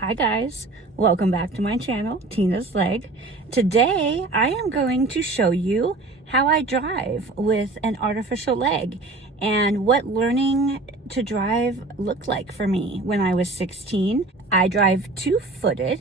Hi guys, welcome back to my channel, Tina's Leg. Today I am going to show you how I drive with an artificial leg and what learning to drive looked like for me when I was 16. I drive two-footed.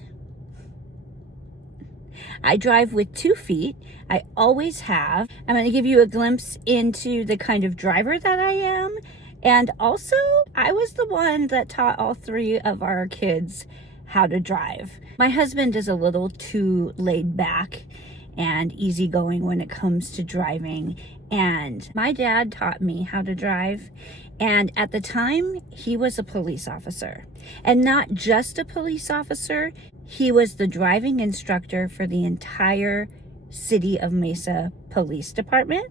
I drive with 2 feet. I always have. I'm going to give you a glimpse into the kind of driver that I am. And also, I was the one that taught all 3 of our kids how to drive. My husband is a little too laid back and easygoing when it comes to driving. And my dad taught me how to drive. And at the time, he was a police officer. And not just a police officer, he was the driving instructor for the entire City of Mesa Police Department.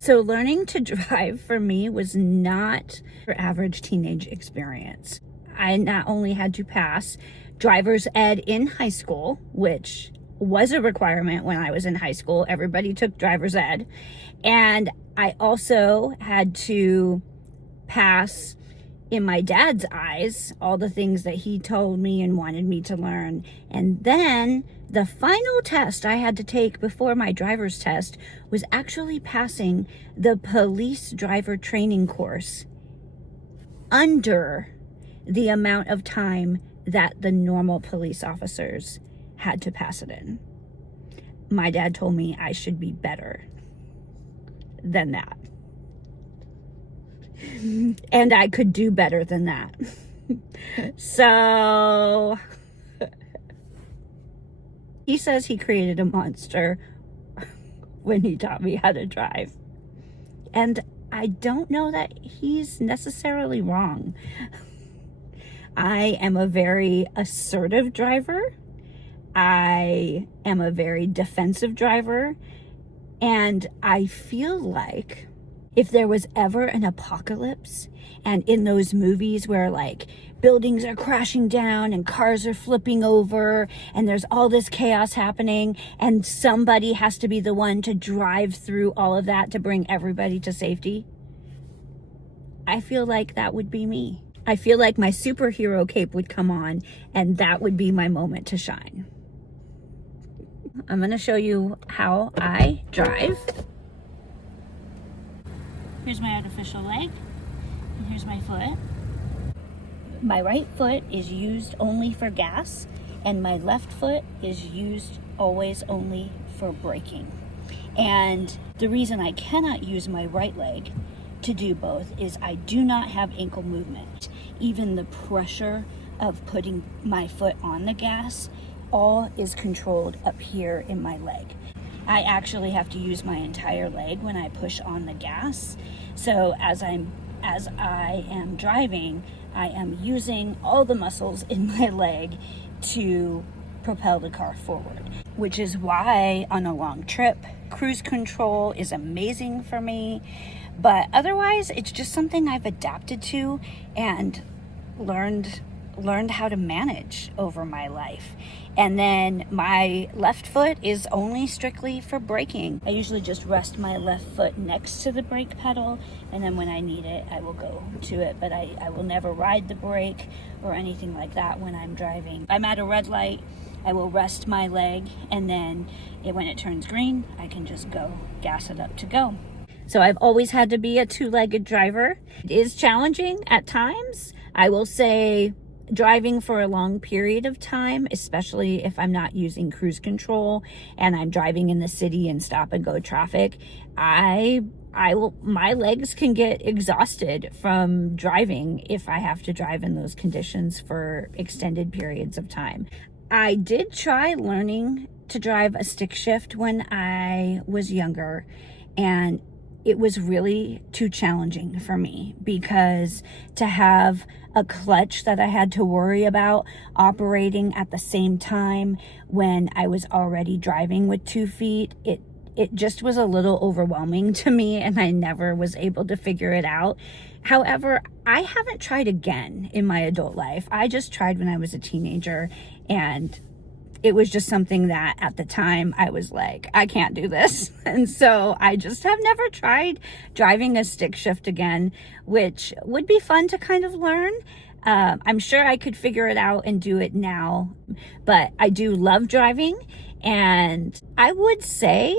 So learning to drive for me was not your average teenage experience. I not only had to pass driver's ed in high school, which was a requirement when I was in high school. Everybody took driver's ed. And I also had to pass, in my dad's eyes, all the things that he told me and wanted me to learn. And then the final test I had to take before my driver's test was actually passing the police driver training course under the amount of time that the normal police officers had to pass it in. My dad told me I should be better than that. And I could do better than that. So he says he created a monster when he taught me how to drive. And I don't know that he's necessarily wrong. I am a very assertive driver. I am a very defensive driver. And I feel like if there was ever an apocalypse, and in those movies where like buildings are crashing down and cars are flipping over and there's all this chaos happening and somebody has to be the one to drive through all of that to bring everybody to safety, I feel like that would be me. I feel like my superhero cape would come on and that would be my moment to shine. I'm going to show you how I drive. Here's my artificial leg, and here's my foot. My right foot is used only for gas, and my left foot is used always only for braking. And the reason I cannot use my right leg to do both is I do not have ankle movement. Even the pressure of putting my foot on the gas, all is controlled up here in my leg. I actually have to use my entire leg when I push on the gas. So as I am driving, I am using all the muscles in my leg to propel the car forward, which is why on a long trip, cruise control is amazing for me. But otherwise, it's just something I've adapted to and learned how to manage over my life. And then my left foot is only strictly for braking. I usually just rest my left foot next to the brake pedal, and then when I need it, I will go to it. But I will never ride the brake or anything like that when I'm driving. I'm at a red light, I will rest my leg, and then when it turns green, I can just go gas it up to go. So I've always had to be a two-legged driver. It is challenging at times. I will say driving for a long period of time, especially if I'm not using cruise control and I'm driving in the city in stop and go traffic, my legs can get exhausted from driving if I have to drive in those conditions for extended periods of time. I did try learning to drive a stick shift when I was younger, and it was really too challenging for me because to have a clutch that I had to worry about operating at the same time when I was already driving with 2 feet, it just was a little overwhelming to me, and I never was able to figure it out. However, I haven't tried again in my adult life. I just tried when I was a teenager, and it was just something that at the time I was like, I can't do this. And so I just have never tried driving a stick shift again, which would be fun to kind of learn. I'm sure I could figure it out and do it now, but I do love driving, and I would say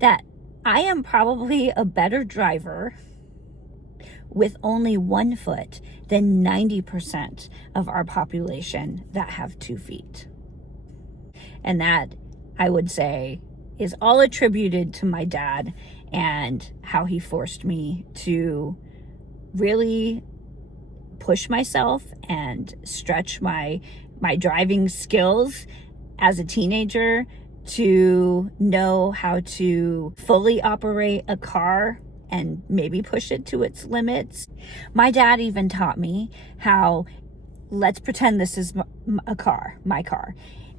that I am probably a better driver with only 1 foot than 90% of our population that have 2 feet. And that, I would say, is all attributed to my dad and how he forced me to really push myself and stretch my driving skills as a teenager to know how to fully operate a car and maybe push it to its limits. My dad even taught me how, let's pretend this is a car, my car,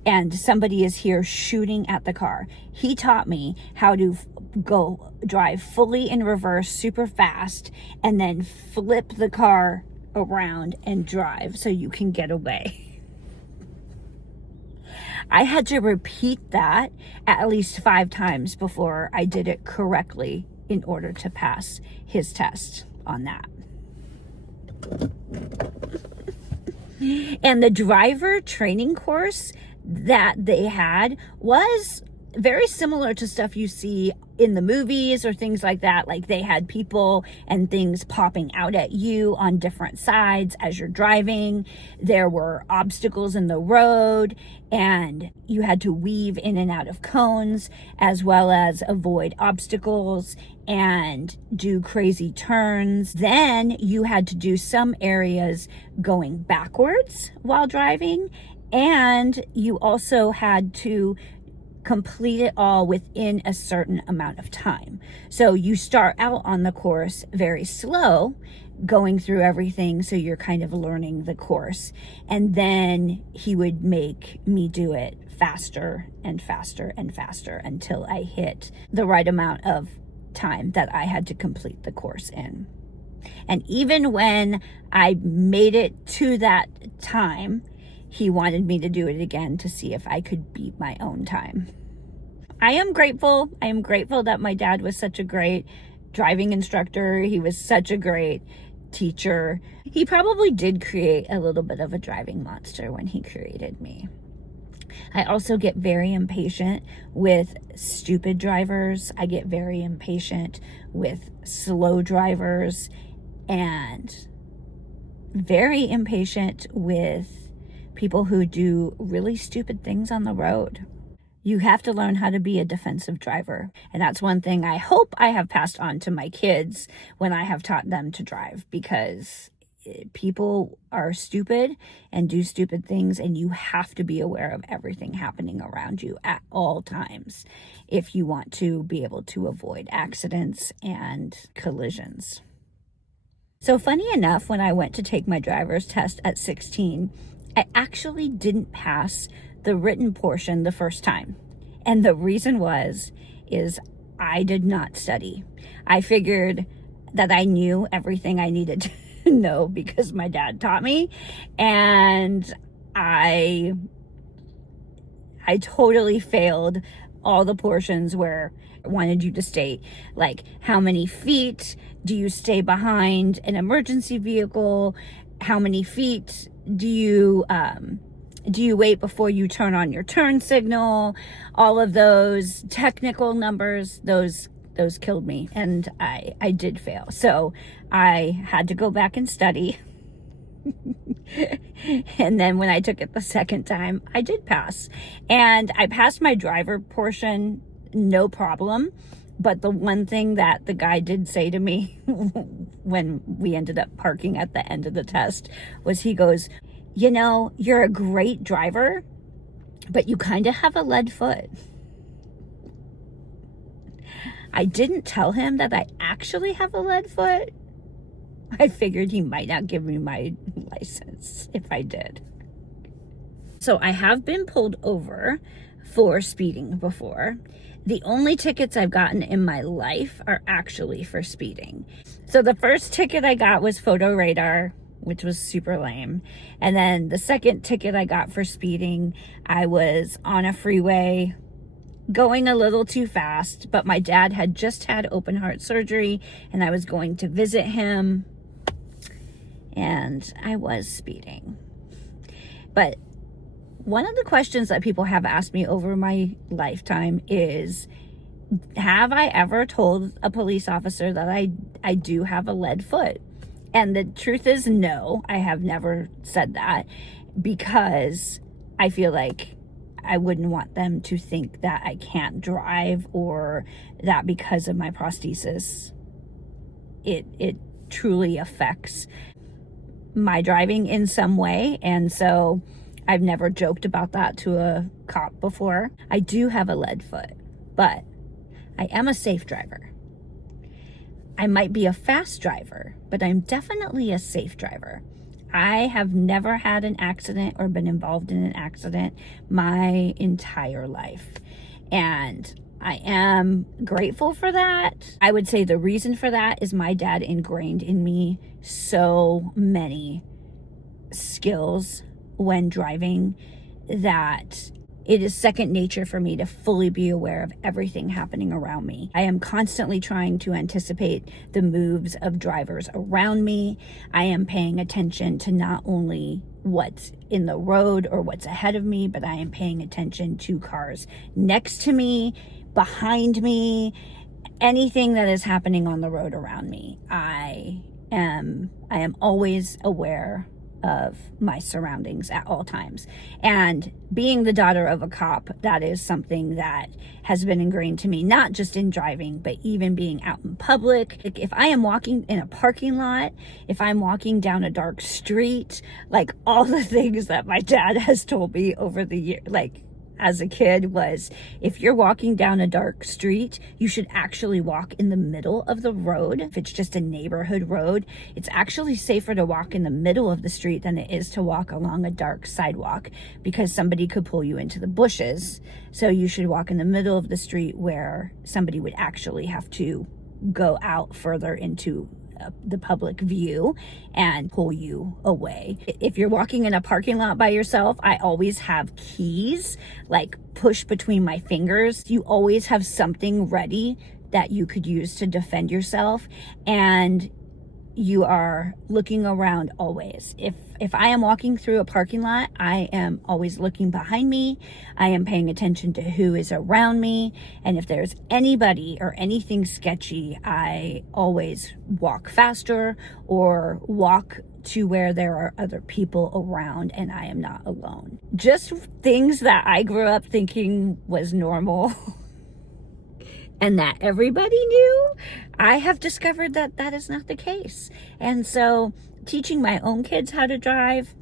and somebody is here shooting at the car. He taught me how to go drive fully in reverse super fast and then flip the car around and drive so you can get away. I had to repeat that at least 5 times before I did it correctly in order to pass his test on that. And the driver training course that they had was very similar to stuff you see in the movies or things like that. Like, they had people and things popping out at you on different sides as you're driving. There were obstacles in the road, and you had to weave in and out of cones, as well as avoid obstacles and do crazy turns. Then you had to do some areas going backwards while driving, and you also had to complete it all within a certain amount of time. So you start out on the course very slow, going through everything, so you're kind of learning the course, and then he would make me do it faster and faster and faster until I hit the right amount of time that I had to complete the course in. And even when I made it to that time, he wanted me to do it again to see if I could beat my own time. I am grateful. I am grateful that my dad was such a great driving instructor. He was such a great teacher. He probably did create a little bit of a driving monster when he created me. I also get very impatient with stupid drivers. I get very impatient with slow drivers, and very impatient with people who do really stupid things on the road. You have to learn how to be a defensive driver. And that's one thing I hope I have passed on to my kids when I have taught them to drive, because people are stupid and do stupid things, and you have to be aware of everything happening around you at all times if you want to be able to avoid accidents and collisions. So funny enough, when I went to take my driver's test at 16, I actually didn't pass the written portion the first time. And the reason is I did not study. I figured that I knew everything I needed to know because my dad taught me. And I totally failed all the portions where I wanted you to state, like, how many feet do you stay behind an emergency vehicle? How many feet do you wait before you turn on your turn signal? All of those technical numbers, those killed me, and I did fail. So I had to go back and study. And then when I took it the second time, I did pass. And I passed my driver portion, no problem. But the one thing that the guy did say to me when we ended up parking at the end of the test was, he goes, "You know, you're a great driver, but you kind of have a lead foot." I didn't tell him that I actually have a lead foot. I figured he might not give me my license if I did. So I have been pulled over for speeding before. The only tickets I've gotten in my life are actually for speeding. So the first ticket I got was photo radar, which was super lame. And then the second ticket I got for speeding, I was on a freeway going a little too fast, but my dad had just had open heart surgery and I was going to visit him. and I was speeding. But one of the questions that people have asked me over my lifetime is, have I ever told a police officer that I do have a lead foot? And the truth is no, I have never said that, because I feel like I wouldn't want them to think that I can't drive, or that because of my prosthesis, it truly affects my driving in some way. And so I've never joked about that to a cop before. I do have a lead foot, but I am a safe driver. I might be a fast driver, but I'm definitely a safe driver. I have never had an accident or been involved in an accident my entire life. And I am grateful for that. I would say the reason for that is my dad ingrained in me so many skills when driving that it is second nature for me to fully be aware of everything happening around me. I am constantly trying to anticipate the moves of drivers around me. I am paying attention to not only what's in the road or what's ahead of me, but I am paying attention to cars next to me, behind me, anything that is happening on the road around me. I am always aware of my surroundings at all times. And being the daughter of a cop, that is something that has been ingrained to me, not just in driving, but even being out in public. Like if I am walking in a parking lot, if I'm walking down a dark street, like all the things that my dad has told me over the year, like as a kid, was if you're walking down a dark street, you should actually walk in the middle of the road. If it's just a neighborhood road, it's actually safer to walk in the middle of the street than it is to walk along a dark sidewalk, because somebody could pull you into the bushes. So you should walk in the middle of the street where somebody would actually have to go out further into the public view and pull you away. If you're walking in a parking lot by yourself, I always have keys like pushed between my fingers. You always have something ready that you could use to defend yourself, and you are looking around always. If I am walking through a parking lot, I am always looking behind me. I am paying attention to who is around me. And if there's anybody or anything sketchy, I always walk faster or walk to where there are other people around and I am not alone. Just things that I grew up thinking was normal and that everybody knew. I have discovered that that is not the case. And so teaching my own kids how to drive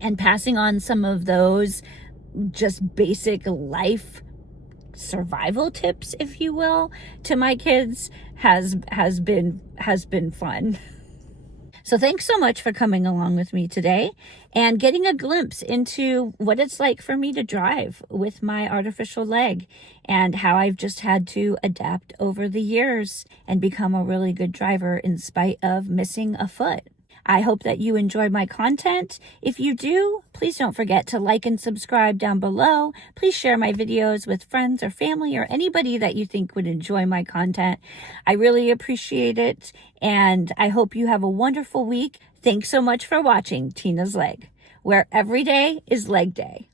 and passing on some of those just basic life survival tips, if you will, to my kids has been fun. So thanks so much for coming along with me today and getting a glimpse into what it's like for me to drive with my artificial leg and how I've just had to adapt over the years and become a really good driver in spite of missing a foot. I hope that you enjoyed my content. If you do, please don't forget to like and subscribe down below. Please share my videos with friends or family or anybody that you think would enjoy my content. I really appreciate it, and I hope you have a wonderful week. Thanks so much for watching Tina's Leg, where every day is leg day.